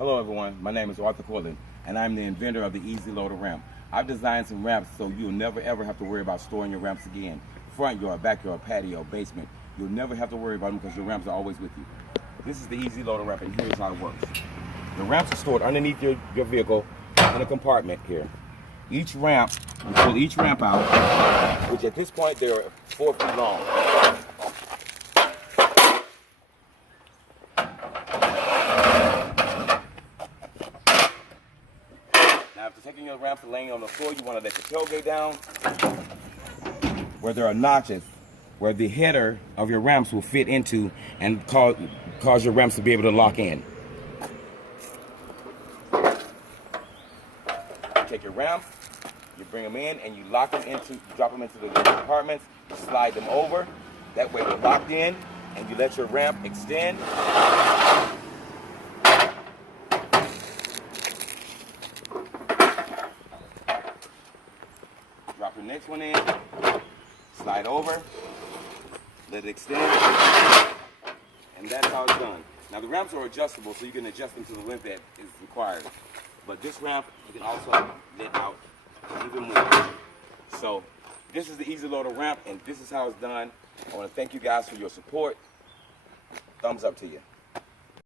Hello everyone, my name is Arthur Corlin, and I'm the inventor of the Easy Loader ramp. I've designed some ramps so you'll never ever have to worry about storing your ramps again. Front yard, backyard, patio, basement. You'll never have to worry about them because your ramps are always with you. This is the Easy Loader ramp, and here's how it works. The ramps are stored underneath your vehicle in a compartment here. Each ramp, you pull each ramp out, which at this point they're 4 feet long. Now, after taking your ramp and laying on the floor, you want to let your tailgate down where there are notches, where the header of your ramps will fit into and cause your ramps to be able to lock in. You take your ramp, you bring them in, and you lock them into, drop them into the compartments, you slide them over. That way they're locked in, and you let your ramp extend. Drop your next one in, slide over, let it extend, and that's how it's done. Now the ramps are adjustable, so you can adjust them to the length that is required. But this ramp, you can also let out even more. So this is the Easy Loader ramp, and this is how it's done. I want to thank you guys for your support. Thumbs up to you.